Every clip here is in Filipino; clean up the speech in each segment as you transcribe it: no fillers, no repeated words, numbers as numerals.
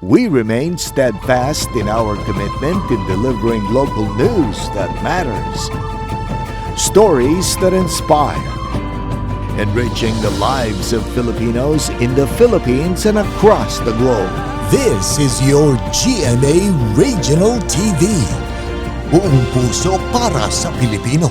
We remain steadfast in our commitment in delivering local news that matters, stories that inspire, enriching the lives of Filipinos in the Philippines and across the globe. This is your GMA Regional TV. Buong puso para sa Pilipino.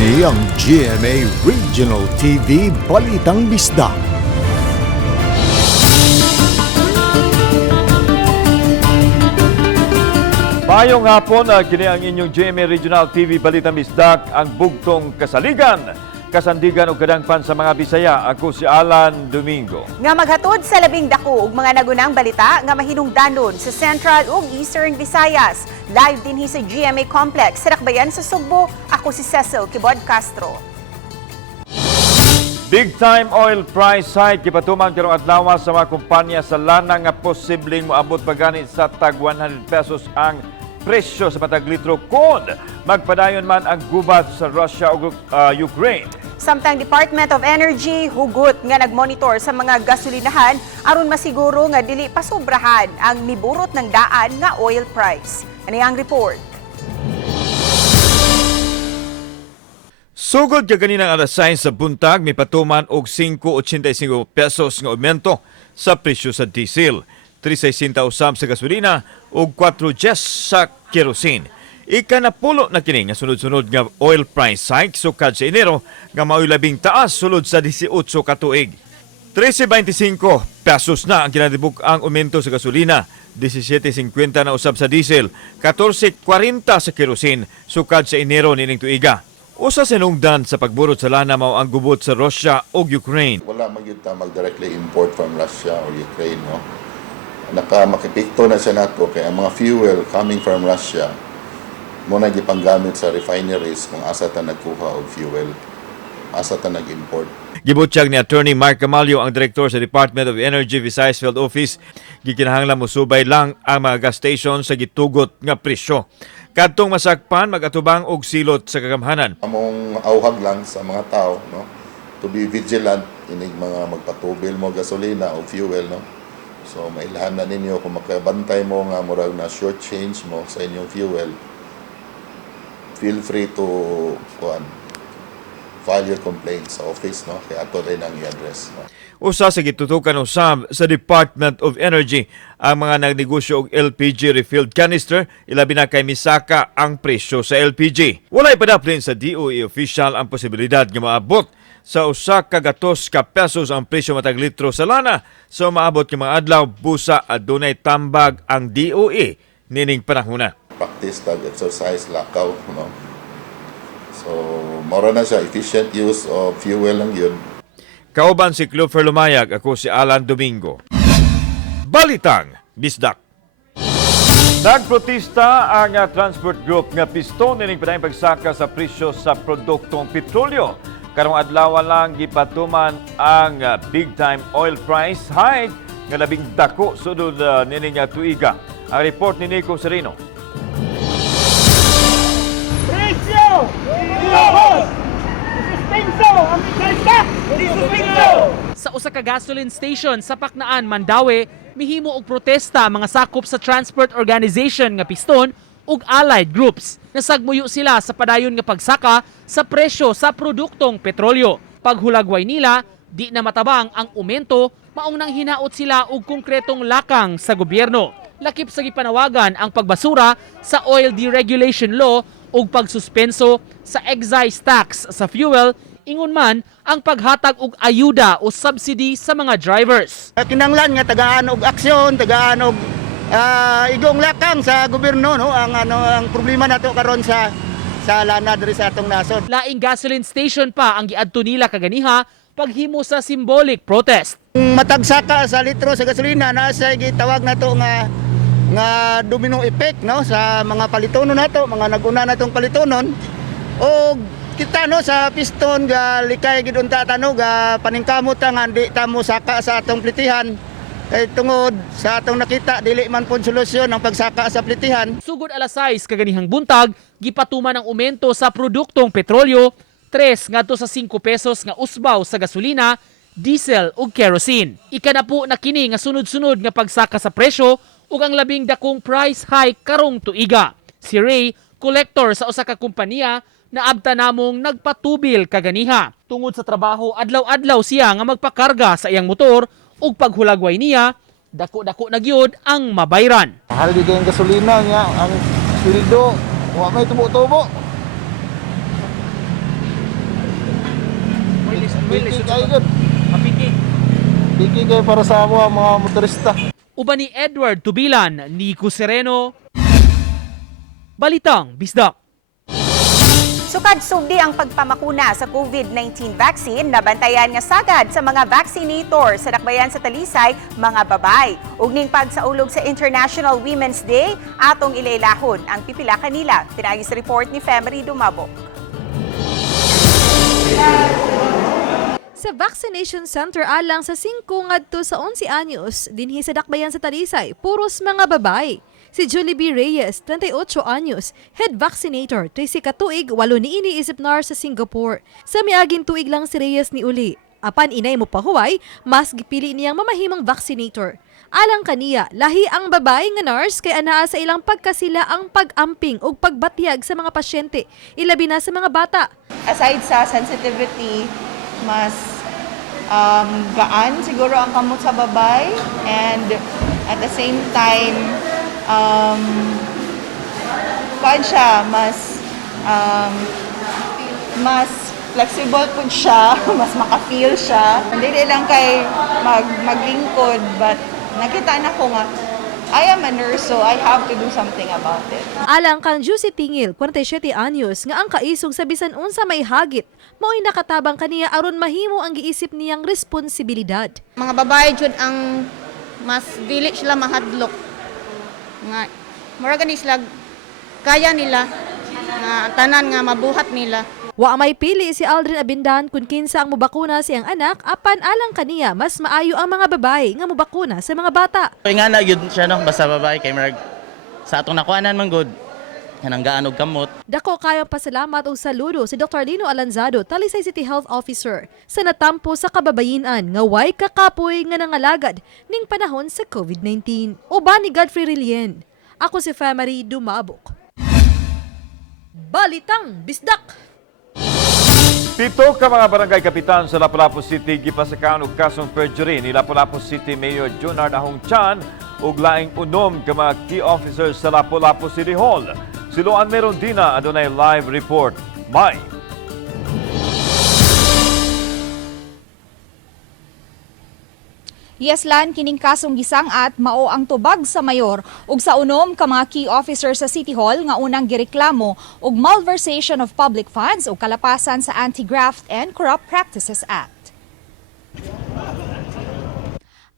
Kini ang GMA Regional TV Balitang Bisdak. Mayong hapon, kini ang inyong GMA Regional TV Balitang Bisdak, ang bugtong kasaligan, kasandigan o kadangpan sa mga Bisaya. Ako si Alan Domingo. Nga maghatod sa labing dako ug mga nagunang balita nga mahinungdanon sa Central ug Eastern Visayas. Live dinhi sa GMA Complex sa Dakbayan sa Sugbo. Ako si Cecil Kibod Castro. Big time oil price hike gipatuman karong adlaw sa mga kumpanya sa lana nga posibleng moabot pa gani sa tag 100 pesos ang presyo sa matag litro kung magpadayon man ang gubat sa Russia ug Ukraine. Samtang Department of Energy hugot nga nagmonitor sa mga gasolinahan aron masiguro nga dili pasobrahan ang miburot ng daan nga oil price. Ano ang report? Sugod ka ganinang alas 6 sa buntag, may patuman og 5.85 pesos nga aumento sa presyo sa diesel, 3.60 usab sa gasolina ug 4.10 sa kerosene. Ikanapulo na kini nga sunod-sunod nga oil price hike sukad sa Enero nga mao'y labing taas sulod sa 18 ka tuig. 13.25 pesos na ang kinatibuk ang aumento sa gasolina, 17.50 na usab sa diesel, 14.40 sa kerosene sukad sa Enero nining tuiga. Usa sinungdan sa pagburot sa lana mao ang gubot sa Russia ug Ukraine. Wala magyud ta mag-directly import from Russia or Ukraine, no? Makipikto na siya nato kay ang mga fuel coming from Russia muna gipanggamit sa refineries kung asa ta nagkuha og fuel, asa ta nag-import. Gibutyag ni Attorney Mark Camalio, ang direktor sa Department of Energy Visayas Field Office, gikinahanglan musubay lang ang mga gas station sa gitugot nga presyo. Kadtong masakpan magatubang og silot sa kagamhanan. Among auhag lang sa mga tao, no, to be vigilant inig mga magpatubil mo gasolina o fuel, no. So mailahan na ninyo kung makabantay mo nga murag na short change mo sa inyong fuel. Feel free to file your complaints sa office, no, kaya ato rin ang i-address, no. Usa sa gitutukan usab sa Department of Energy ang mga nagnegosyo og LPG refilled canister, ilabi na kay misaka ang presyo sa LPG. Walay padaplin sa DOE official ang posibilidad nga maabot sa usa ka gatos ka pesos ang presyo matag litro sa lana. So maabot nga mga adlaw busa adunay tambag ang DOE nining panahona. Practice tag exercise lockout, no. So mora na siya efficient use of fuel lang yun. Kauban si Clover Lumayag, ako si Alan Domingo. Balitang Bisdak. Nagprotesta ang transport group nga piston nining padayong pagsaka sa presyo sa produktong petrolyo. Karong adlaw lang gipatuman ang big time oil price hike nga labing dako sudod nining tuiga. Ang report ni Nico Serino. Presyo! Ilabas! Sa usa ka gasoline station sa Paknaan, Mandaue, mihimo og protesta mga sakop sa transport organization nga piston ug allied groups. Nasagmuyo sila sa padayon nga pagsaka sa presyo sa produktong petrolyo. Paghulagway nila, di na matabang ang aumento, maong nang hinaot sila og konkretong lakang sa gobyerno. Lakip sa gipanawagan ang pagbasura sa oil deregulation law ug pagsuspenso sa excise tax sa fuel Ingon man ang paghatag og ayuda o subsidy sa mga drivers. Kinanglan nga tagaan og aksyon, tagaan og igong lakang sa gobyerno no ang problema nato karon sa lana diri sa atong nasod. Laing gasoline station pa ang giadto nila kaganiha paghimo sa symbolic protest. Matagsaka sa litro sa gasolina na sa gitawag nato nga domino effect no sa mga palitonon nato, mga naguna natong palitonon o kita no sa piston ga likay gid unta tano ga paningkamot nga di ta mo saka sa atong plitihan kay tungod sa atong nakita dili man pud solusyon ang pagsaka sa plitihan. Sugod alas 6 kaganihang buntag gipatuman ang aumento sa produktong petrolyo 3 ngadto sa 5 pesos nga usbaw sa gasolina, diesel ug kerosene. Ika na po na kini nga sunod-sunod nga pagsaka sa presyo ug ang labing dakong price hike karong tuiga. Si Ray, kolektor sa usa ka kompanya, naabta namong nagpatubil kaganiha. Tungod sa trabaho, adlaw-adlaw siya nga magpakarga sa iyang motor ug paghulagway niya, dako-dako na gyud ang mabayran. Mahal di kayong gasolina nga, ang sweldo, wa may tubo-tubo. Piki kayo gud. Piki kayo para sa mga motorista. Uban ni Edward Tubilan, Nico Sereno, Balitang Bisdak. Sukad sugdi ang pagpamakuna sa COVID-19 vaccine, nabantayan nga sagad sa mga vaccinator sa dakbayan sa Talisay, mga babay. Ug ning pagsaulog sa International Women's Day, atong ilailahon ang pipila kanila. Pinagi sa report ni Femery Dumabok. Sa vaccination center alang sa 5 ngadto sa 11 anyos, dinhi sa dakbayan sa Talisay, puros mga babae. Si Julie B. Reyes, 38 anyos, head vaccinator, 13 katuig, 8 ni iniisip nar sa Singapore. Sa miaging tuig lang si Reyes ni uli. Apan inay mo pahuway, mas gipili niyang mamahimang vaccinator. Alang kaniya, lahi ang babae nga nurse kay anaa sa ilang pagkasila ang pag-amping o pagbatyag sa mga pasyente, ilabi na sa mga bata. Aside sa sensitivity, mas gaan siguro ang kamot sa babay, and at the same time siya mas flexible po siya, mas maka-feel siya. Hindi lang kay maglingkod, but nakita na ko nga I am a nurse, so I have to do something about it. Alang kang Juicy Tingil, 47 anyos, nga ang kaisog sa bisan unsa may hagit, mao'y nakatabang kaniya aron mahimo ang giisip niyang responsibilidad. Mga babae jud ang mas dili sila mahadlok. Nga mura gani sila kaya nila nga tanan nga mabuhat nila. Wa may pili si Aldrin Abindan kung kinsa ang mobakuna siyang anak, apan alang kaniya mas maayo ang mga babae nga mobakuna sa mga bata. Nga na yun siya no, basta babae kay marag sa atong nakuanan man good. Kanang gaan og kamot. Dako kayang pasalamat og saludo si Dr. Lino Alanzado, Talisay City Health Officer, sa natampo sa kababayinan nga way kakapoy nga nangalagad ning panahon sa COVID-19. Uban ni Godfrey Rilien. Ako si Femery Dumabok. Balitang Bisdak. 7 ka mga barangay kapitan sa Lapu-Lapu City gipasakaan og kasong perjury ni Lapu-Lapu City Mayor Junard Ahong Chan ug laing 6 ka mga key officers sa Lapu-Lapu City Hall. Si Luan Merondina adunay live report. May Yeslan kining kasong gisangat mao ang tubag sa mayor ug sa unom ka mga key officers sa City Hall nga unang gireklamo og malversation of public funds o kalapasan sa Anti-Graft and Corrupt Practices Act.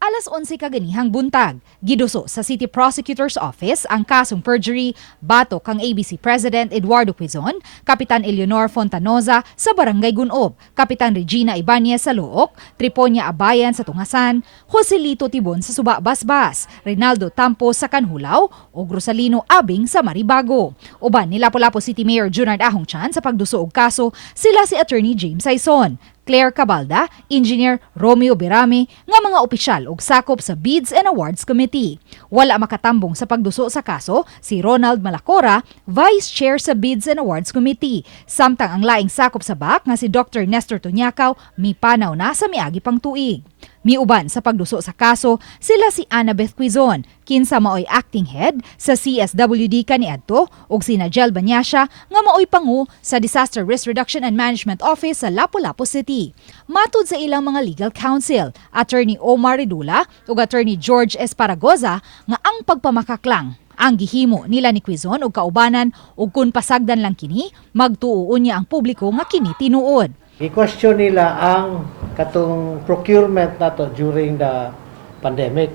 Alas 11 kaganihang buntag, giduso sa City Prosecutor's Office ang kasong perjury batok kang ABC President Eduardo Quezon, Kapitan Eleonor Fontanoza sa Barangay Gunob, Kapitan Regina Ibanez sa Luok, Triponia Abayan sa Tungasan, Joselito Tibon sa Suba Basbas, Reynaldo Tampo sa Kanhulaw ug Rosalino Abing sa Maribago. Uban ni Lapu-Lapu City Mayor Junard Ahong Chan sa pagduso og kaso sila si Attorney James Saison, Claire Cabalda, Engineer Romeo Berame nga mga opisyal og sakop sa Bids and Awards Committee. Wala makatambong sa pagduso sa kaso si Ronald Malacora, Vice Chair sa Bids and Awards Committee. Samtang ang laing sakop sa BAC nga si Dr. Nestor Tunyakaw mipanaw na sa miagi pang tuig. Miuban sa pagduso sa kaso, sila si Annabeth Quizon, kinsa maoy acting head sa CSWD kaniadto, ug si Najel Banyasya nga maoy pangu sa Disaster Risk Reduction and Management Office sa Lapu-Lapu City. Matud sa ilang mga legal counsel, Attorney Omar Ridula ug Attorney George Esparagoza, nga ang pagpamakaklang ang gihimo nila ni Quizon ug kaubanan ug kun pasagdan lang kini, magtuuon niya ang publiko nga kini tinuod. I-question nila ang katong procurement nato during the pandemic.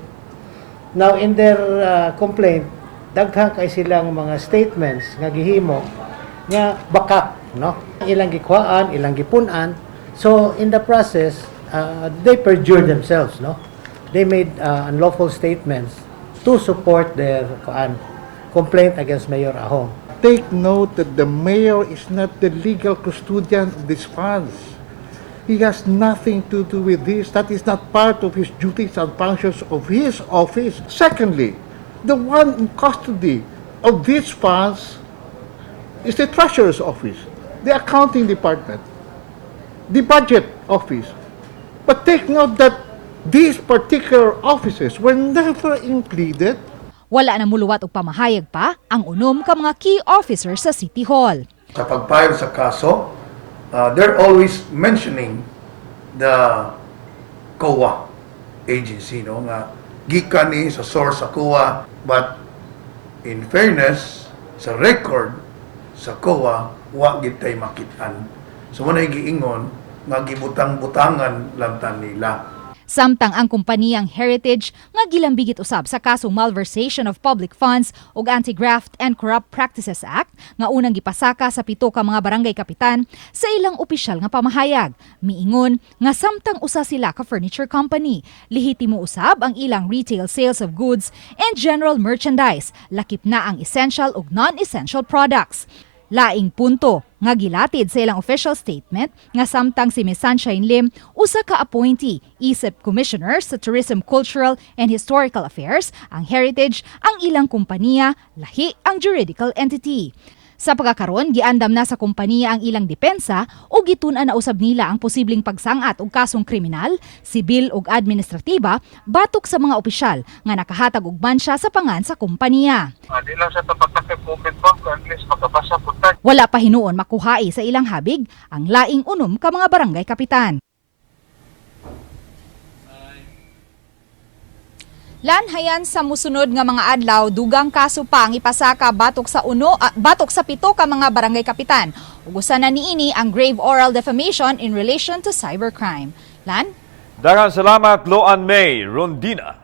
Now, in their complaint, daghang kay silang mga statements nga gihimo nga bakak, no? Ilang gikuhaan, ilang gipunan. So, in the process, they perjured themselves, no? They made unlawful statements to support their complaint against Mayor Ahong. Take note that the mayor is not the legal custodian of these funds. He has nothing to do with this. That is not part of his duties and functions of his office. Secondly, the one in custody of these funds is the treasurer's office, the accounting department, the budget office. But take note that these particular offices were never included. Wala na muluwat og pamahayag pa ang unom ka mga key officers sa City Hall. Sa pag-file sa kaso, they're always mentioning the COA agency, no, nga gikan ni sa source sa COA, but in fairness sa record sa COA wa gid tay makit-an. So wala giingon nga gibutang-butangan lang tan nila. Samtang ang kumpaniyang Heritage nga gilambigit usab sa kasong malversation of public funds ug Anti-Graft and Corrupt Practices Act nga unang gipasaka sa 7 ka mga barangay kapitan sa ilang opisyal nga pamahayag. Miingon nga samtang usa sila ka furniture company, lehitimo usab ang ilang retail sales of goods and general merchandise, lakip na ang essential ug non-essential products. Laing punto nga gilatid sa ilang official statement nga samtang si Ms. Sunshine Lim usa ka appointee isip commissioner sa Tourism, Cultural and Historical Affairs, ang Heritage ang ilang kompanya, lahi ang juridical entity. Sa pagkakaron, giandam na sa kompanya ang ilang depensa o gitun-an na usab nila ang posibleng pagsangat og kasong kriminal, sibil ug administratiba batok sa mga opisyal nga nakahatag og bansya sa pangan sa kompanya. Di lang sa tapat-takip COVID bomb, at least makabasa po tayo. Wala pa hinuon makuhai sa ilang habig ang laing unom ka mga barangay kapitan. Lanhayan sa musunod nga mga adlaw, dugang kaso pa ang ipasaka batok sa 7 ka mga barangay kapitan. Ugusan na niini ang grave oral defamation in relation to cybercrime. Lan? Daghang salamat, Loan May Rondina.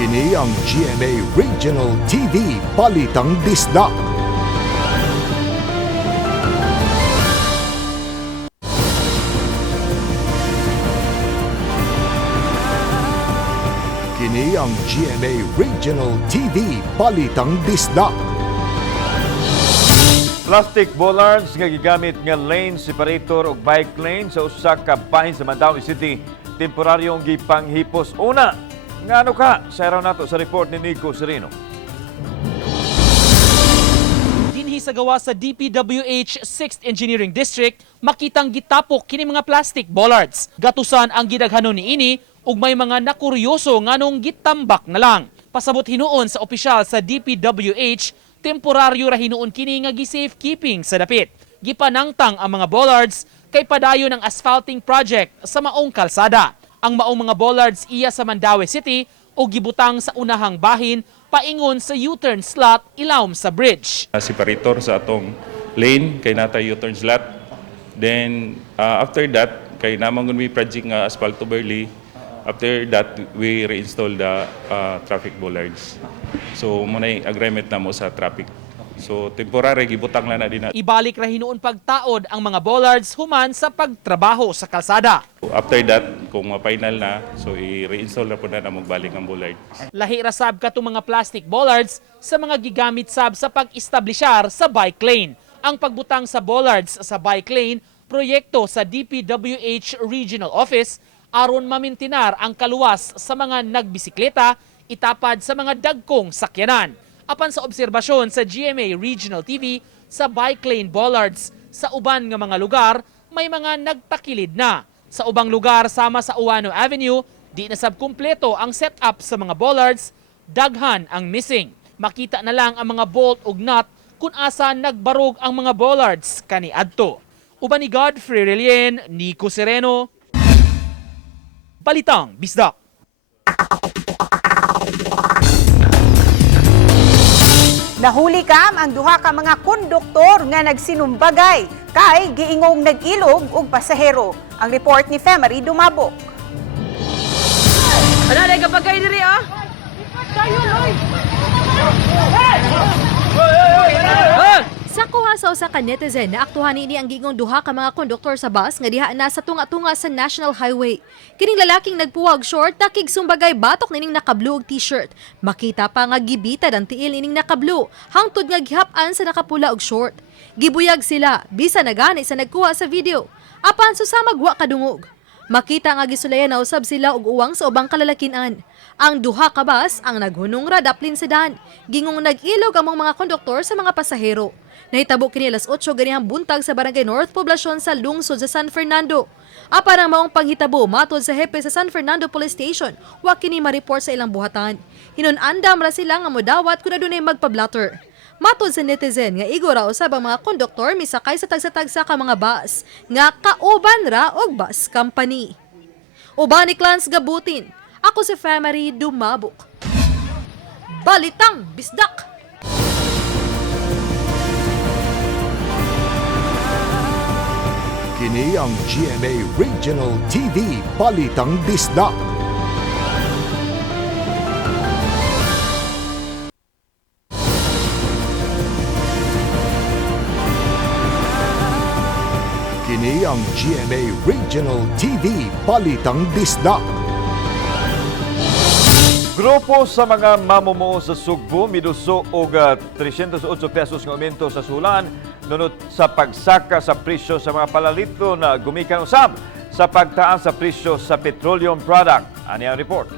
Kini ang GMA Regional TV Balitang Disdak. Kini ang GMA Regional TV Balitang Disdak. Plastic bollards nga gigamit nga lane separator ug bike lane sa usa ka bahin sa Mandaue City temporaryong gipanghipos. Una, ngano ka? Sayraw nato sa report ni Nico Serino. Dinhi sa gawa sa DPWH 6th Engineering District, makitang gitapok kini mga plastic bollards. Gatusan ang gidaghanon niini ug may mga nakuryoso nganong gitambak na lang. Pasabot hinuon sa opisyal sa DPWH, temporaryo ra hinuon kini nga gi-safekeeping sa dapit. Gipanangtang ang mga bollards kay padayon ng asphalting project sa maong kalsada. Ang maong mga bollards iya sa Mandaue City o gibutang sa unahang bahin paingon sa U-turn slot ilawom sa bridge. Separator sa atong lane kay natay U-turn slot. Then after that kay namang may project nga asphalt overlay. After that, we reinstall the traffic bollards. So, muna yung agreement na mo sa traffic. So, temporary, gibutang lang na din na. Ibalik ra hinuon pagtaod ang mga bollards human sa pagtrabaho sa kalsada. After that, kung ma-final na, so i-reinstall na po na magbalik ang bollards. Lahi ra sab katong mga plastic bollards sa mga gigamit sab sa pag-establisyar sa bike lane. Ang pagbutang sa bollards sa bike lane, proyekto sa DPWH Regional Office aron mamintinar ang kaluwas sa mga nagbisikleta, itapad sa mga dagkong sakyanan. Apan sa obserbasyon sa GMA Regional TV, sa bike lane bollards, Sa uban nga mga lugar, may mga nagtakilid na. Sa ubang lugar sama sa Uwano Avenue, di na sabkumpleto ang setup sa mga bollards, daghan ang missing. Makita na lang ang mga bolt ug nut kung asa nagbarog ang mga bollards kaniadto. Uban ni Godfrey Relien, Nico Sereno, Balitang Bisdak. Nahuli kam ang duha ka mga konduktor nga nagsinumbagay kay giingong nag-ilog og pasahero. Ang report ni Femery Dumabok. Ano na kapag kayo diri ah? Sa kuha sa usa ka netizen, naaktuhan ini ang gingong duha ka mga konduktor sa bus nga diha na sa tunga-tunga sa National Highway. Kining lalaking nagpuwag short nakig sumbagay batok nining nakablu og t-shirt. Makita pa nga gibitad ang tiil nining nakablu hangtod nga gihap-an sa nakapula og short. Gibuyag sila bisa na gani sa nagkuha sa video. Apan susamag wa kadungog. Makita nga gisulayan na usab sila og uwang sa ubang kalalakinan. Ang duha ka bus ang naghunong ra daplin sedan. Gingong nag-ilog ang mga konduktor sa mga pasahero. Nahitabo kini alas 8 ganihang buntag sa Barangay North Poblacion sa lungsod sa San Fernando. Apan ang maong panghitabo matod sa hepe sa San Fernando Police Station, wa kini ma-report sa ilang buhatan. Hinun-andam ra sila nga modawat kun adunay magpa-blatter. Matod sa netizen nga igo ra usab ang mga konduktor misakay sa tagsa-tagsa ka mga bus nga kauban ra og bus company. Uban ni Clans Gabutin, ako si Femery Dumabok. Balitang Bisdak. Kini ang GMA Regional TV Balitang Bisdak. Kini ang GMA Regional TV Balitang Bisdak. Grupo sa mga mamumuo sa Sugbo miduso og 308 pesos nga aumento sa sulan nunot sa pagsaka sa presyo sa mga palalito na gumikan usab sa pagtaas sa presyo sa petroleum product. Ani ang report.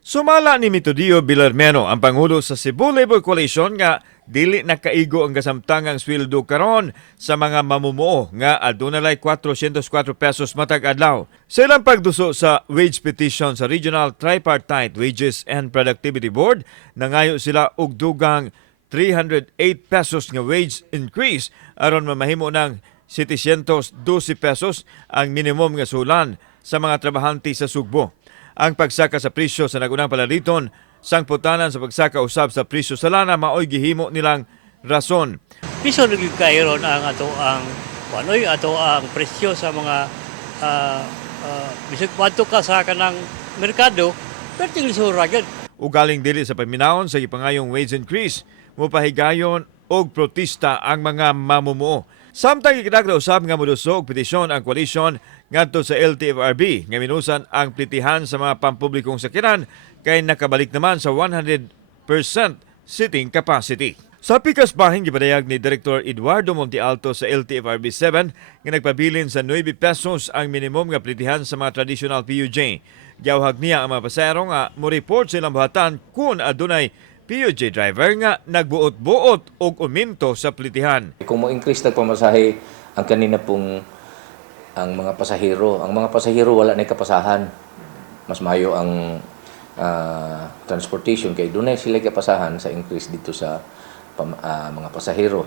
Sumala ni Metodio Villarmeno, ang Pangulo sa Cebu Labor Coalition, nga dili nakaigo ang kasamtangang sweldo karon sa mga mamumuo nga adunay 404 pesos matag adlaw. Sa ilang pagduso sa wage petition sa Regional Tripartite Wages and Productivity Board, nangayo sila og dugang 308 pesos nga wage increase aron mamahimo ng 712 pesos ang minimum nga sulan sa mga trabahante sa Sugbo. Ang pagsaka sa presyo sa nagunang palaliton sang putanan sa pagsaka usab sa presyo sa lana maoy gihimo nilang rason. Piso naging kairon ang ato ang panoy ato ang presyo sa mga bisig padto ka sa kanang merkado perting lisura gyud. Ugaling dili sa paminawon sa gipangayong wage increase, mopahigayon og protesta ang mga mamumuo. Samtang ikidagda usab nga moduso og petisyon ang koalisyon ngadto sa LTFRB nga minusan ang plitihan sa mga pampublikong sakyanan kay nakabalik naman sa 100% seating capacity. Sa pikas bahing gipadayag ni Director Eduardo Montealto sa LTFRB 7 nga nagpabilin sa 9 pesos ang minimum nga plitihan sa mga traditional PUJ. Giyawhag niya ang mga pasahero nga mo-report sa ilang buhatan kung adunay PUJ driver nga nagbuot-buot og uminto sa plitihan. Kung mo-increase na pamasahe ang kanina pong ang mga pasahero. Ang mga pasahero wala na kapasahan. Mas mayo ang transportation kay dunay sila kapasahan sa increase dito sa mga pasahero.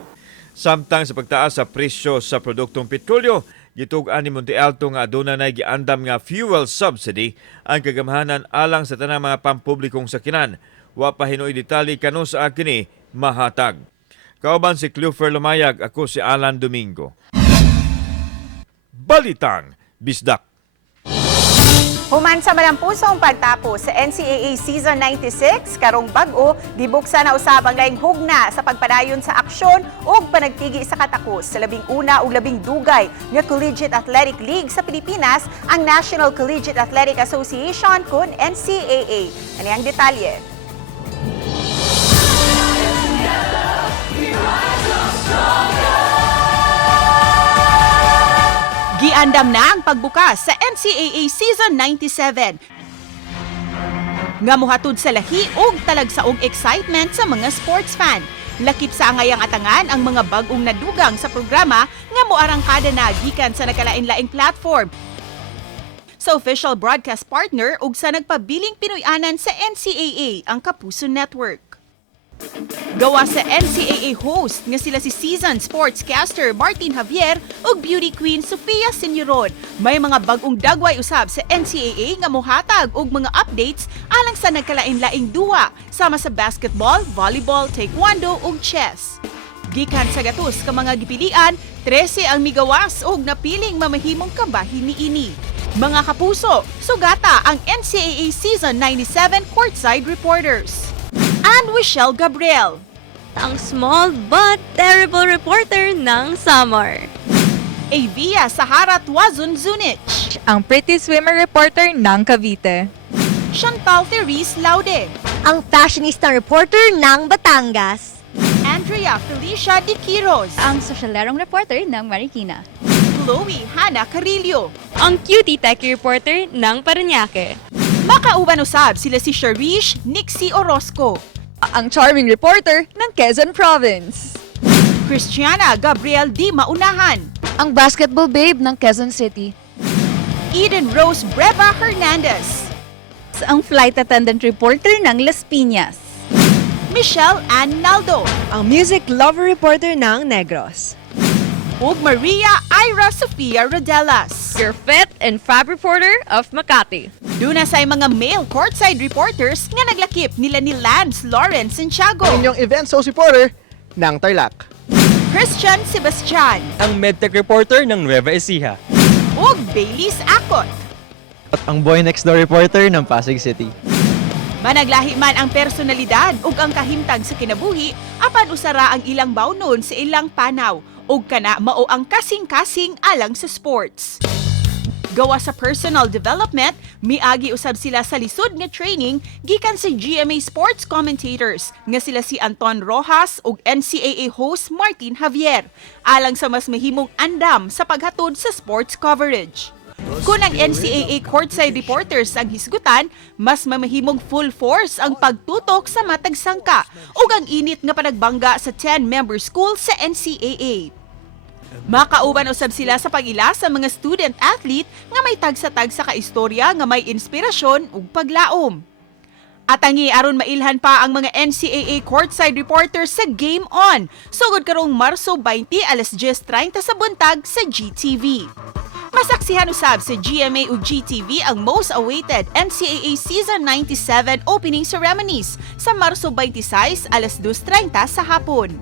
Samtang sa pagtaas sa presyo sa produktong petrolyo, gitug-an ni Montealto nga aduna nay giandam nga fuel subsidy ang kagamhanan alang sa tanang mga pampublikong sakyanan. Wa pa hinoy detalye kano sa kini mahatag. Kauban si Cleofer Lumayag, ako si Alan Domingo. Balitang Bisdak. Human sa malampusong pagtapos sa NCAA Season 96, karong bag-o, dibuksan na usab ang laing hugna sa pagpadayon sa aksyon o panagtigi sa katakos sa 11 ug 12 dugay nga Collegiate Athletic League sa Pilipinas, ang National Collegiate Athletic Association kun NCAA. Ano ang detalye? Giandam na ang pagbukas sa NCAA Season 97 nga mohatod sa lahi og talagsaog excitement sa mga sports fan. Lakip sa angayang atangan ang mga bag-ong nadugang sa programa nga moarangkada na gikan sa nakalain-laing platform. Sa official broadcast partner ug sa nagpabiling Pinoy-anan sa NCAA ang Kapuso Network. Gawa sa NCAA host nga sila si seasoned sportscaster Martin Javier ug beauty queen Sofia Signoron. May mga bag-ong dagway usab sa NCAA nga mohatag og mga updates alang sa nagkalain-laing duwa sama sa basketball, volleyball, taekwondo ug chess. Gikan sa gatos ka mga gipilian, 13 ang migawas og napiling mamahimong kabahin niini. Mga kapuso, sugata ang NCAA Season 97 Courtside Reporters. And Michelle Gabriel, ang small but terrible reporter ng Samar. Avia Sahara Tuazon Zunich, Ang pretty swimmer reporter ng Cavite. Chantal Therese Laude, ang fashionista reporter ng Batangas. Andrea Felicia De Quiros, ang sosyalerong reporter ng Marikina. Chloe Hannah Carillo, ang cutie techie reporter ng Parañaque. Makauban usab sila si Sharish Nixie Orozco, ang charming reporter ng Quezon Province. Christiana Gabriel Di Maunahan, ang basketball babe ng Quezon City. Eden Rose Breva Hernandez, ang flight attendant reporter ng Las Piñas. Michelle Ann Naldo, ang music lover reporter ng Negros. ug Maria Ira Sofia Rodelas, your fit and fab reporter of Makati. Duna say mga male courtside reporters nga naglakip nila ni Lance Lawrence Santiago. Inyong event host reporter ng Tarlac. Christian Sebastian, ang medtech reporter ng Nueva Ecija. ug Baileys Akot, At ang boy next door reporter ng Pasig City. Managlahi man ang personalidad ug ang kahimtang sa kinabuhi apan usara ang ilang bawnon sa ilang panaw ug kana mao ang kasing-kasing alang sa sports. Gawa sa personal development, miagi usab sila sa lisod nga training gikan sa GMA Sports commentators nga sila si Anton Rojas ug NCAA host Martin Javier alang sa mas mahimong andam sa paghatod sa sports coverage. Kung ang NCAA courtside reporters ang hisgutan, mas mamahimong full force ang pagtutok sa matag sangka ug ang init nga panagbangga sa 10-member school sa NCAA. Makauban usab sila sa pag-ila sa mga student athlete nga may tagsa-tagsa ka istorya nga may inspirasyon ug paglaom. At tangi aron mailhan pa ang mga NCAA courtside reporters sa Game On, sugod karong Marso 20 alas 10:30 sa buntag sa GTV. Masaksihan usab sa GMA ug GTV ang most awaited NCAA Season 97 opening ceremonies sa Marso 26 alas 2:30 sa hapon.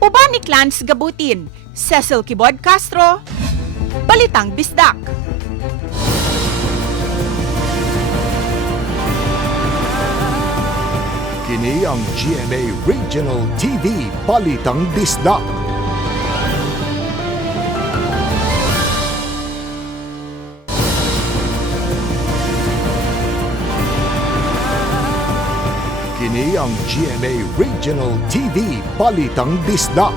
Uban ni Clans Gabutin, Cecil Kibod Castro, Balitang Bisdak. Kini ang GMA Regional TV Balitang Bisdak. Kini ang GMA Regional TV Balitang Bisdak.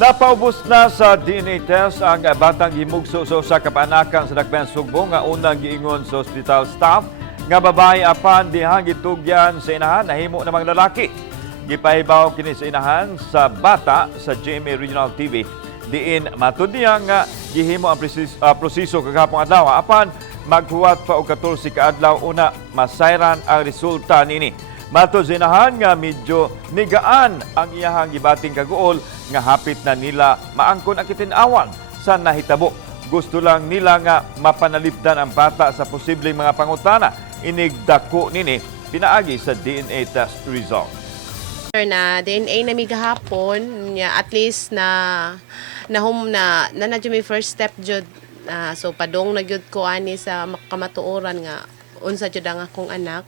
Napaubos na sa DNA test ang batang gimugso sa kapanakan sa Dakbayan Sugbo nga unang giingon sa hospital staff nga babae apan dihang gitugyan sa inahan nahimo namang lalaki. Gipahibaw kini sa inahan sa bata sa GMA Regional TV diin matud niya nga gihimo ang proseso kagahapon adlaw apan maghuwat pa og 14 ka adlaw una masayran ang resulta nini. Matud sa inahan nga medyo nigaan ang iyahang gibating kaguol nga hapit na nila maangkon ang kitinawan sa nahitabo. Gusto lang nila nga mapanalipdan ang bata sa posibleng mga pangutana. Inigdako nini pinaagi sa DNA test result. Na DNA na mi gahapon nya at least na may first step jud so padong na gyud ko ani sa kamatuoran nga unsa jud ang akong anak.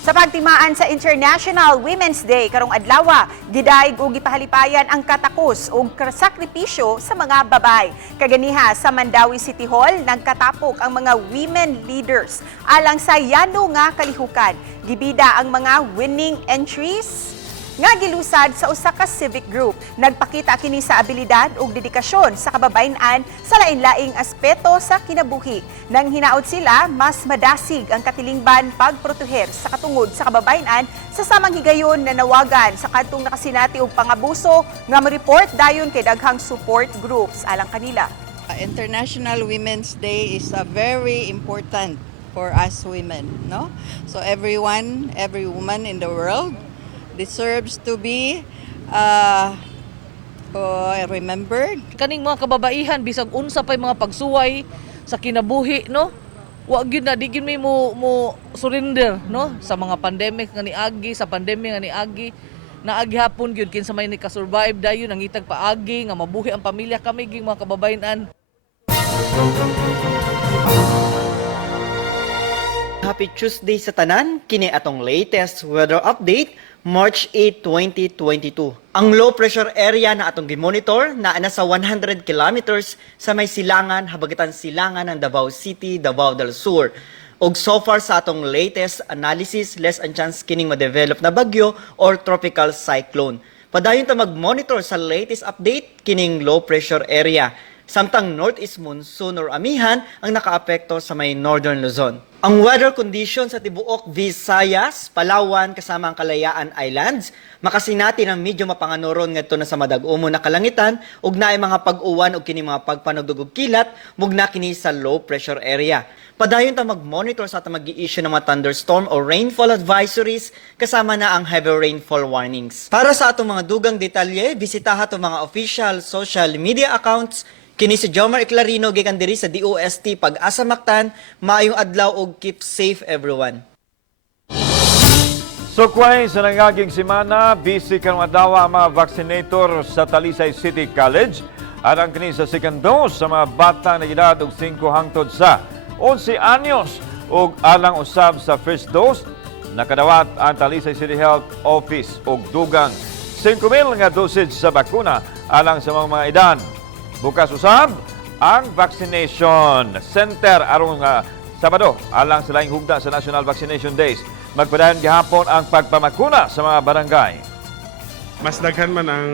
Sa pagtimaan sa International Women's Day karong adlaw, gidaig ug gipahalipayan ang katakos ug sakripisyo sa mga babay. Kaganiha sa Mandawi City Hall nagkatapok ang mga women leaders alang sa yano nga kalihukan. Gibida ang mga winning entries nga gilusad sa usa ka civic group. Nagpakita kini sa abilidad ug dedikasyon sa kababayen-an sa lain-laing aspeto sa kinabuhi. Nang hinaot sila, mas madasig ang katilingban pagproteher sa katungod sa kababayen-an sa samang higayon na nawagan sa kadtong nakasinati og pangabuso nga ma-report dayon kay daghang support groups alang kanila. International Women's Day is very important for us women, no? So every woman in the world deserves to be remembered. Kaning mga kababaihan bisag unsa pay mga pagsuway sa kinabuhi, no? Wa gyud na di gyud may mo surrender, no? Sa mga pandemic nga niagi, sa pandemic nga niagi, naagi hapon gyud kinsa may nikasurvive dayon nangitag paagi nga mabuhi ang pamilya kami ging mga kababayen-an. Happy Tuesday sa tanan, kini atong latest weather update, March 8, 2022. Ang low pressure area na atong gimonitor na nasa 100 kilometers sa may silangan, habagitan silangan ng Davao City, Davao del Sur. Og so far sa atong latest analysis, less ang chance kining ma-develop na bagyo or tropical cyclone. Padayon ta mag-monitor sa latest update kining low pressure area. Samtang northeast monsoon or amihan ang nakaapekto sa may northern Luzon. Ang weather condition sa tibuok Visayas, Palawan kasama ang Kalayaan Islands, makasinati ng medyo mapanganoron ngadto na sa madag-umo na kalangitan ug naay mga pag-uwan ug kini mga pagpanugdog og kilat mugna kini sa low pressure area. Padayon ta mag-monitor sa ta mag-i-issue ng mga thunderstorm o rainfall advisories kasama na ang heavy rainfall warnings. Para sa atong mga dugang detalye, bisitaha atong mga official social media accounts. Kini si Jomar Eclarino gikan diri sa DOST Pag-asa Mactan. Maayong adlaw ug keep safe everyone. Sukway sa nangaging semana, busy karong adlaw ang mga vaccinator sa Talisay City College. Arang kini sa second dose sa mga bata na edad og 5 hangtod sa 11 anyos ug alang usab sa first dose. Nakadawat ang Talisay City Health Office og dugang 5,000 nga dosage sa bakuna alang sa mga edad. Bukas usab ang vaccination center arong Sabado alang sa laing hugda sa National Vaccination Days. Magpadayon gihapon ang pagpamakuna sa mga barangay. Mas daghan man ang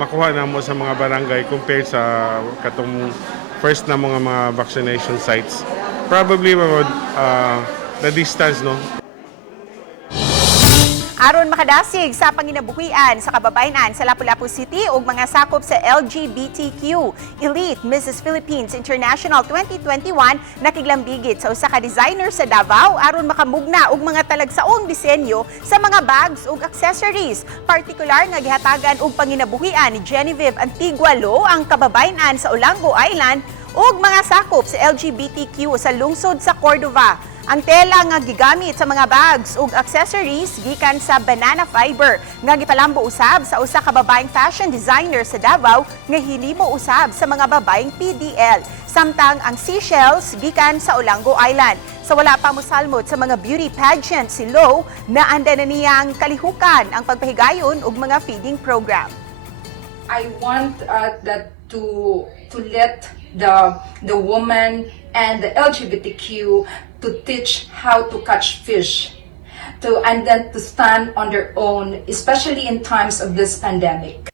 makuha namo sa mga barangay compared sa katong first na mga vaccination sites. Probably the distance, no? Aron makadasig sa panginabuhian sa kababayen-an sa Lapu-Lapu City ug mga sakop sa LGBTQ Elite Mrs. Philippines International 2021 nakiglambigit sa usa ka designer sa Davao aron makamugna og mga talagsaong disenyo sa mga bags ug accessories. Partikular nga gihatagan og panginabuhian ni Genevieve Antigualo ang kababayen-an sa Olango Island ug mga sakop sa LGBTQ sa lungsod sa Cordova. Ang tela nga gigamit sa mga bags ug accessories gikan sa banana fiber nga gipalambo usab sa usa ka babaeng fashion designer sa Davao nga hilimo usab sa mga babaeng PDL. Samtang ang seashells gikan sa Olango Island. Sa wala pa mosalmot sa mga beauty pageant si Lo, naanda na niyang kalihukan ang pagpahigayon ug mga feeding program. I want that to let the woman and the LGBTQ to teach how to catch fish, and then to stand on their own, especially in times of this pandemic.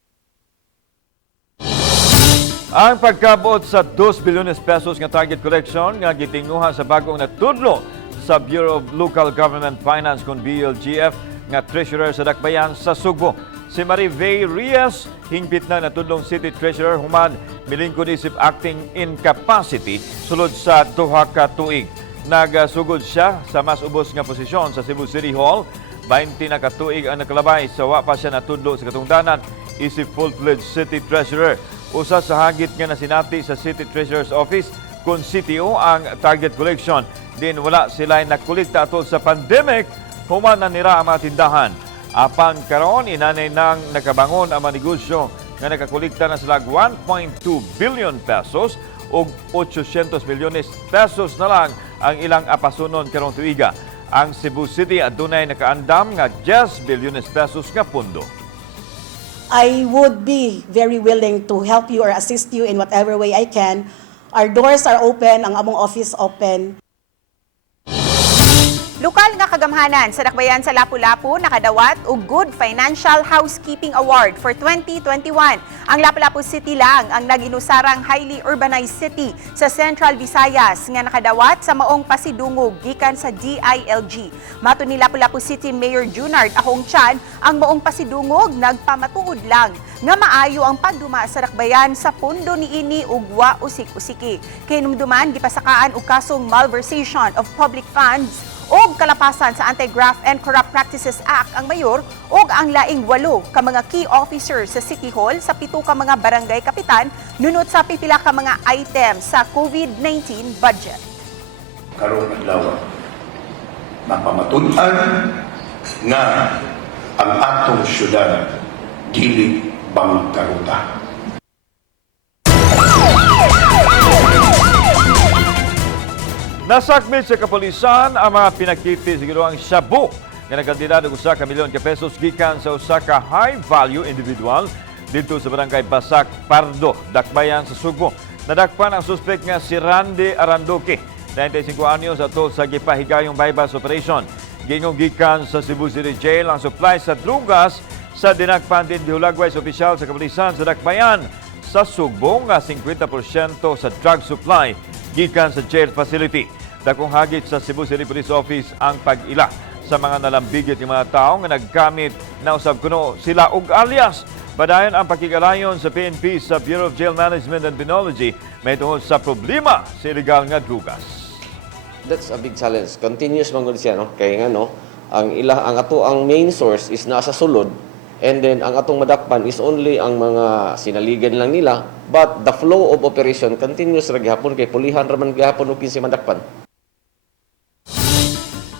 Ang pagkabot sa 2 bilyones pesos nga target collection nga gitinguha sa bagong natudlo sa Bureau of Local Government Finance kon BLGF nga treasurer sa Dakbayan sa Sugbo. Si Marivey Reyes, hingpit na natudlong City Treasurer human milingkod isip acting incapacity sulod sa 2 ka tuig. Nagsugod siya sa mas ubos nga posisyon sa Cebu City Hall. 20 na katuig ang nakalabay sa wa pa siya natudlo sa katungdanan isip full-fledged City Treasurer. Usa sa hagit nga nasinati sa City Treasurer's Office kung CTO ang target collection. Din wala sila nakulikta atol sa pandemic, human na nira ang mga tindahan. Apan karon inanay nang nakabangon ang mga negosyo nga nakakulikta na sila 1.2 billion pesos o 800 milyones pesos na lang ang ilang apasunon karong tuiga. Ang Cebu City adunay nakaandam nga 10 bilyones pesos nga pundo. I would be very willing to help you or assist you in whatever way I can. Our doors are open, ang among office open. Lokal nga kagamhanan sa dakbayan sa Lapu-Lapu nakadawat og Good Financial Housekeeping Award for 2021. Ang Lapu-Lapu City lang ang naginusarang highly urbanized city sa Central Visayas nga nakadawat sa maong pasidungog gikan sa DILG. Mato ni Lapu-Lapu City Mayor Junard Ahongtian, ang maong pasidungog nagpamatuod lang nga maayo ang pagduma sa dakbayan sa pundo niini ug wa usik-usiki. Kinumduman gipasakaan og kasong malversation of public funds og kalapasan sa Anti-Graft and Corrupt Practices Act ang mayor og ang laing 8 ka mga key officers sa City Hall sa 7 ka mga barangay kapitan nunot sa pipila ka mga items sa COVID-19 budget. Karong adlaw mapamatud-an nga ang atong syudad dili bangkaruta. Nasakmit sa kapulisan ang mga pinakiti siguro ang shabu nga nagkantidad og 1 milyon ka pesos gikan sa usa ka high-value individual dito sa barangay Basak, Pardo, Dakbayan sa Sugbo. Nadakpan ang suspek nga si Randy Arandoque, 95 anyos ato sa gipahigayong bypass operation. Gingong gikan sa Cebu City Jail ang supply sa drugas sa dinakpan din gihulagway sa opisyal sa kapulisan sa Dakbayan sa Sugbo nga 50% sa drug supply gikan sa jail facility. Dakong hagit sa Cebu City Police Office ang pag-ila sa mga nalambigit ng mga tao nga nagkamit na usab kuno sila og alias. Padayon ang pakigalayon sa PNP sa Bureau of Jail Management and Penology may tungkol sa problema sa illegal nga drugas. That's a big challenge. Continuous man gud siya, no? Kaya nga no, ang ato ang main source is nasa sulod. And then, ang atong madakpan is only ang mga sinaligan lang nila. But the flow of operation continuous ra gihapon kay pulihan raman gihapon og kinsa madakpan.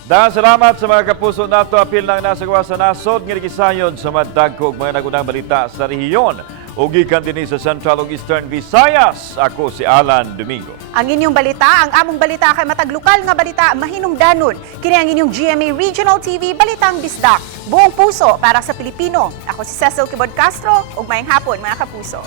Dahil salamat sa mga kapuso nato apil ng nasagawa sa nasod nga gisayon sa madagkog mga nagunang balita sa rehiyon ug gikan dinhi sa Central ug Eastern Visayas. Ako si Alan Domingo. Ang inyong balita, ang among balita kay matag lokal nga balita mahinungdanon. Kini ang inyong GMA Regional TV Balitang Bisdak. Buong puso para sa Pilipino. Ako si Cecil Kibod Castro ug maayong hapon mga kapuso.